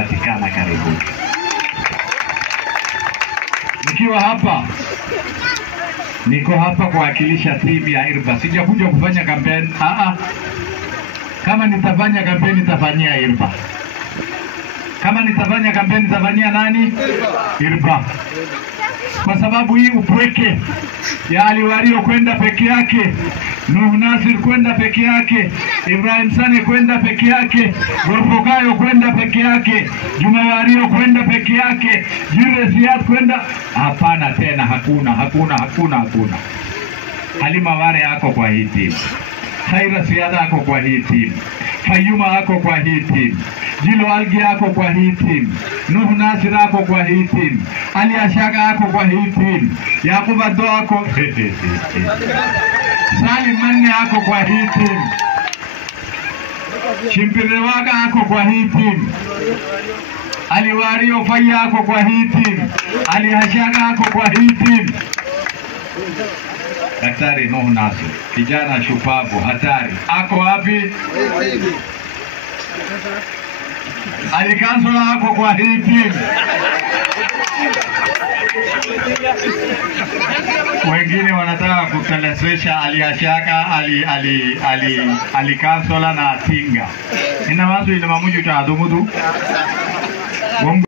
itapatikana karibuni. Nikiwa hapa, niko hapa kuwakilisha timu ya IRBA. Sijakuja kufanya kampeni. Kama nitafanya kampeni nitafanyia IRBA. Kama nitafanya kampeni nitafanyia nani? IRBA. Kwa sababu hii upweke ya Ali Wario kwenda peke yake, Nuh Nasir kwenda peke yake, Ibrahim Sane kwenda peke yake, Gorfokayo kwenda peke yake, Juma Wario kwenda peke yake, Jure Siad kwenda, hapana tena, hakuna. Halima Ware ako kwa hii timu, Khaira Siad ako kwa hii timu, Fayuma ako kwa hii timu, Jilo Algi ako kwa hii timu, Nuh Nasir ako kwa hii timu, Ali Ashaka ako kwa hii timu, Yaqub Ado ako Salim Manne ako kwa hii timu, Chimpirewaka ako kwa hii timu, Ali Wario Faya ako kwa hii timu, Ali Ashaka ako kwa hii timu. Daktari Nuh Nasir, kijana shupavu hatari, ako wapi? Ali Kansula ako kwa hii timu. Wengine wanataka kutelezesha Ali Ashaka, Ali Kansula na Tinga. Ina wazo ina mamuju ta adumudu.